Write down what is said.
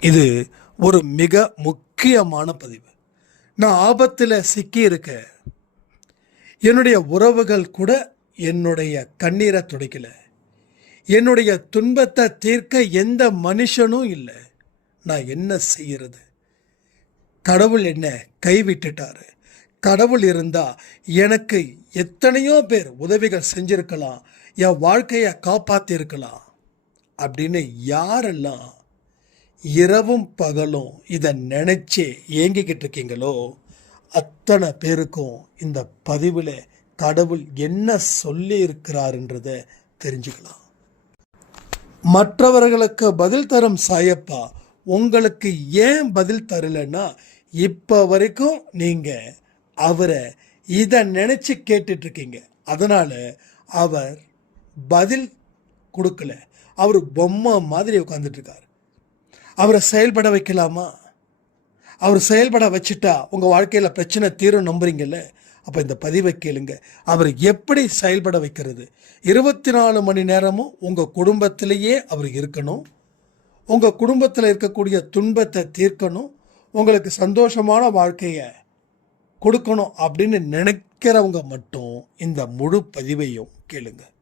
இது ஒரு மிக முக்கியமான பதிவு. நான் ஆபத்தில் சிக்கி இருக்க என்னுடைய உறவுகள் கூட என்னுடைய கண்ணீரை துடைக்கல. என்னுடைய துன்பத்தை தீர்க்க எந்த மனுஷனும் இல்லை. நான் என்ன செய்கிறது கடவுள் என்ன கைவிட்டுட்டாரு? கடவுள் இருந்தால் எனக்கு எத்தனையோ பேர் உதவிகள் செஞ்சுருக்கலாம் என் வாழ்க்கையை காப்பாற்றிருக்கலாம் அப்படின்னு யாரெல்லாம் இரவும் பகலும் இதை நினைச்சே ஏங்கிக்கிட்டு இருக்கீங்களோ? அத்தனை பேருக்கும் இந்த பதிவில் கடவுள் என்ன சொல்லி இருக்கிறாருன்றத தெரிஞ்சுக்கலாம். மற்றவர்களுக்கு பதில் தரும் சாயப்பா உங்களுக்கு ஏன் பதில் தரலன்னா இப்போ வரைக்கும் நீங்கள் அவரை இதை நினச்சி கேட்டுட்ருக்கீங்க அதனால் அவர் பதில் கொடுக்கல. அவர் பொம்மை மாதிரி உட்காந்துட்டுருக்கார் அவரை செயல்பட வைக்கலாமா? அவர் செயல்பட வச்சுட்டா உங்கள் வாழ்க்கையில் பிரச்சனை தீரும் நம்புறீங்கல்ல? அப்போ இந்த பதிவை கேளுங்க. அவர் எப்படி செயல்பட வைக்கிறது? இருபத்தி நாலு மணி நேரமும் உங்கள் குடும்பத்திலேயே அவர் இருக்கணும். உங்கள் குடும்பத்தில் இருக்கக்கூடிய துன்பத்தை தீர்க்கணும். உங்களுக்கு சந்தோஷமான வாழ்க்கையை கொடுக்கணும் அப்படின்னு நினைக்கிறவங்க மட்டும் இந்த முழு பதிவையும் கேளுங்கள்